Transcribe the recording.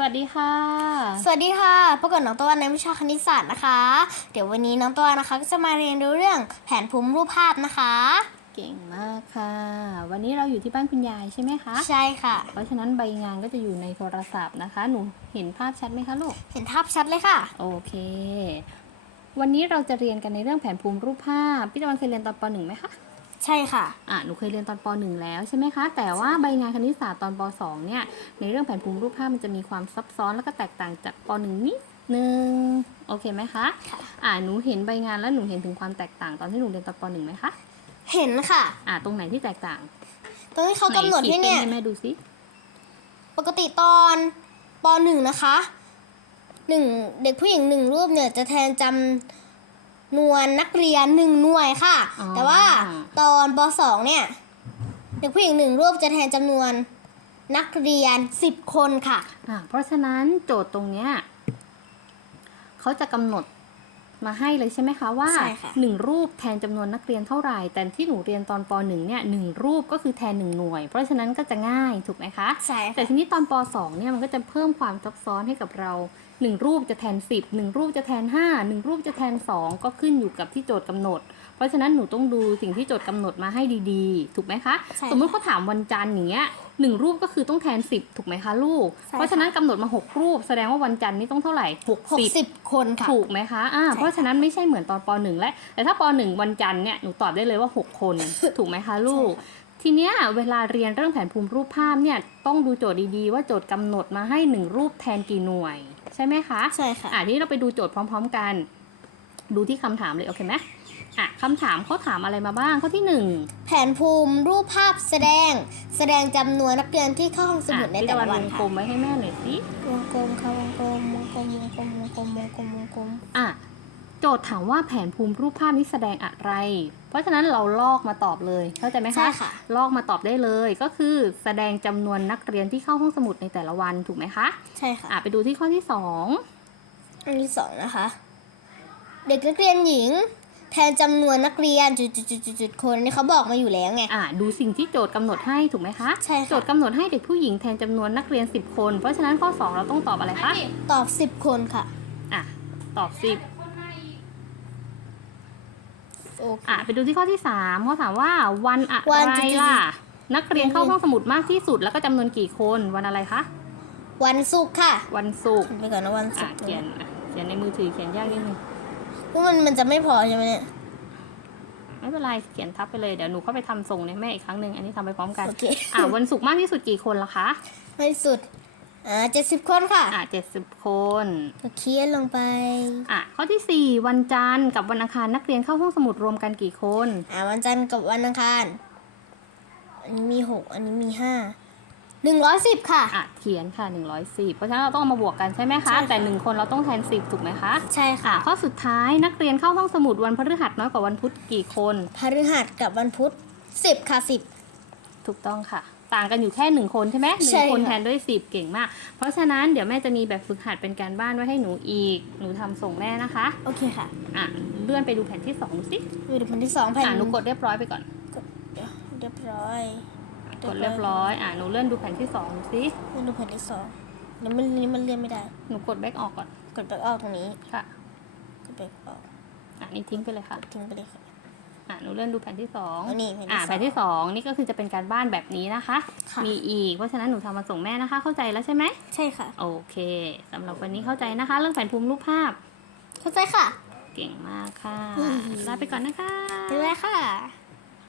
สวัสดีค่ะ สวัสดีค่ะพบกับน้องตะวันในวิชาคณิตศาสตร์นะคะ เดี๋ยววันนี้น้องตะวันนะคะก็จะมาเรียนรู้เรื่องแผนภูมิรูปภาพนะคะ เก่งมากค่ะ วันนี้เราอยู่ที่บ้านคุณยายใช่ไหมคะ ใช่ค่ะ เพราะฉะนั้นใบงานก็จะอยู่ในโทรศัพท์นะคะ หนูเห็นภาพชัดไหมคะลูก เห็นภาพชัดเลยค่ะ โอเค วันนี้เราจะเรียนกันในเรื่องแผนภูมิรูปภาพ พี่ตะวันเคยเรียนตอนป .1 ไหมคะ ใช่ค่ะ อะหนูเคยเรียนตอนป .1 แล้วใช่ไหมคะ แต่ว่าใบงานคณิตศาสตร์ตอนป .2 เนี่ย ในเรื่องแผนภูมิรูปภาพมันจะมีความซับซ้อนแล้วก็แตกต่างจากป .1 นิดนึงโอเคไหมคะค่ะอะหนูเห็นใบงานแล้วหนูเห็นถึงความแตกต่างตอนที่หนูเรียนตอนป .1 ไหมคะ เห็นค่ะ อะตรงไหนที่แตกต่างตรงที่เขากำหนดให้เนี่ยไขีป็ให้แม่ดูสิ ปกติตอนปหนึ่งนะคะหนึ่งเด็กผู้หญิงหนึ่งรูปเนี่ยจะแทนจำ นวนนักเรียนหนึ่งหน่วยค่ะ อ๋อ แต่ว่าตอนปสองเนี่ย เด็กผู้หญิงหนึ่งรูปจะแทนจำนวนนักเรียนสิบคนค่ะ อะเพราะฉะนั้นโจทย์ตรงเนี้ยเขาจะกำหนดมาให้เลยใช่ไหมคะว่าใช่ค่ะ หนึ่งรูปแทนจำนวนนักเรียนเท่าไหร่ แต่ที่หนูเรียนตอนป .1 เนี่ยหนึ่งรูปก็คือแทนหนึ่งหน่วย เพราะฉะนั้นก็จะง่ายถูกไหมคะ ใช่แต่ค่ะ ทีนี้ตอนป .2 เนี่ยมันก็จะเพิ่มความซับซ้อนให้กับเรา หนึ่งรูปจะแทน 10หนึ่งรูปจะแทน5หนึ่งรูปจะแทน 2 ก็ขึ้นอยู่กับที่โจทย์กำหนด เพราะฉะนั้นหนูต้องดูสิ่งที่โจทย์กำหนดมาให้ดีๆ ถูกไหมคะ ใช่สมมติเขาถามวันจันทร์อย่างเงี้ยหนึ่งรูปก็คือต้องแทน 10 ถูกไหมคะลูก ใช่เพราะฉะนั้นกำหนดมา 6 รูป แสดงว่าวันจันทร์นี่ต้องเท่าไหร่หกสิบคนค่ะ ถูกไหมคะอ่าใช่ค่ะ เพราะฉะนั้นไม่ใช่เหมือนตอนป .1 และแต่ถ้าป .1 วันจันทร์เนี่ยหนูตอบได้เลยว่า 6 คน ถูกไหมคะลูก ทีเนี้ยเวลาเรียนเรื่องแผนภูมิรูปภาพเนี่ยต้องดูโจทย์ดีๆ ว่าโจทย์กำหนดมาให้ 1 รูปแทนกี่หน่วย ใช่ไหมคะใช่ค่ะอ่าทีนี้เราไปดูโจทย์พร้อม ๆ กัน ดูที่คำถามเลยโอเคไหมอะคำถามเขาถามอะไรมาบ้างข้อที่หนึ่งแผนภูมิรูปภาพแสดง แสดงจำนวนนักเรียนที่เข้าห้องสมุดในอะพี่แต่ตะวัละนวัวนงค่ะกลมไว้ให้แม่หน่อยสิวงกลมค่ะวงกลมวงกลมวงกลมวงกลมวงกลมวงกลมอะ โจทย์ถามว่าแผนภูมิรูปภาพนี้แสดงอะไร เพราะฉะนั้นเราลอกมาตอบเลย เข้าใจไหมคะใช่ค่ะ ลอกมาตอบได้เลย ก็คือแสดงจำนวนนักเรียนที่เข้าห้องสมุดในแต่ละวันถูกไหมคะใช่ค่ะอะไปดูที่ข้อที่สองอันที่สองนะคะ เด็กนักเรียนหญิง แทนจำนวนนักเรียนจุดๆๆๆคนนี่เขาบอกมาอยู่แล้วไงอะดูสิ่งที่โจทย์กำหนดให้ถูกไหมคะใช่ค่ะโจทย์กำหนดให้เด็กผู้หญิงแทนจำนวนนักเรียน 10 คน เพราะฉะนั้นข้อ 2 เราต้องตอบอะไรคะตอบสิบคนค่ะอะตอบ 10 โอเค อะไปดูที่ข้อที่3ข้อถามว่าวันอะวันไรจุดๆล่ะ นักเรียนเข้าห้องสมุดมากที่สุด แล้วก็จำนวนกี่คนวันอะไรคะ วันศุกร์ค่ะวันศุกร์เขียนไปก่อนนะวันศุอะกร์เขียนอะเขียนในมือถือเขียนยากนิดนึงเพราะมันมันจะไม่พอใช่ไหมเนี่ย ไม่เป็นไรเขียนทับไปเลยเดี๋ยวหนูเข้าไปทำส่งในแม่อีกครั้งหนึ่งอันนี้ทำไปพร้อมกันโอเค อะวันศุกร์มากที่สุดกี่คนล่ะคะ ไม่สุด อ่าเจ็ดสิบคนค่ะ อะเจ็ดสิบคน ก็เขียนลงไปอะข้อที่สี่วันจันทร์กับวันอังคารนักเรียนเข้าห้องสมุดรวมกันกี่คน อ่าวันจันทร์กับวันอังคารอันนี้มีหกอันนี้มีห้าหนึ่งร้อยสิบค่ะ อะเขียนค่ะ 110 เพราะฉะนั้นเราต้องเอามาบวกกันใช่ไหมคะใช่ค่ะ แต่หนึ่งคนเราต้องแทน 10 ถูกไหมคะใช่อะ ค่ะข้อสุดท้ายนักเรียนเข้าห้องสมุดวันพฤหัสน้อยกว่าวันพุธกี่คน พฤหัสกับวันพุธสิบค่ะสิบถูกต้องค่ะ ต่างกันอยู่แค่หนึ่งคนใช่ไหมหใช่นึ่งคนค่ะแทนด้วย10เก่งมาก เพราะฉะนั้นเดี๋ยวแม่จะมีแบบฝึกหัดเป็นการบ้านไว้ให้หนูอีก หนูทำส่งแม่นะคะ โอเคค่ะ อะ เลื่อนไปดูแผ่นที่สองดูสิดูแผ่นที่สองแผ่นอะหนูกดเรียบร้อยไปก่อนเดี๋ยวเรียบร้อย กดเรียบร้อย อะ หนูเลื่อนดูแผ่นที่สองดูสิเลื่อนดูแผ่นที่สองเดี๋ยวมันนี่มันเลื่อนไม่ได้ หนูกดแบ็กออกก่อน กดแบ็กออกตรงนี้ ค่ะ กดแบ็กออก อะนี่ทิ้งไปเลยค่ะ ทิ้งไปเลยค่ะ อะหนูเลื่อนดูแผ่นที่สองเอานี่แผ่นที่อ่าสองแผ่นที่สองนี่ก็คือจะเป็นการบ้านแบบนี้นะคะ ค่ะ มีอีกเพราะฉะนั้นหนูทำมาส่งแม่นะคะ เข้าใจแล้วใช่ไหมใช่ค่ะ โอเคสำหรับวันนี้เข้าใจนะคะ เรื่องแผนภูมิรูปภาพเข้าใจค่ะ เก่งมากค่ะอืม ลาไปก่อนนะคะบ๊ายบายค่ะ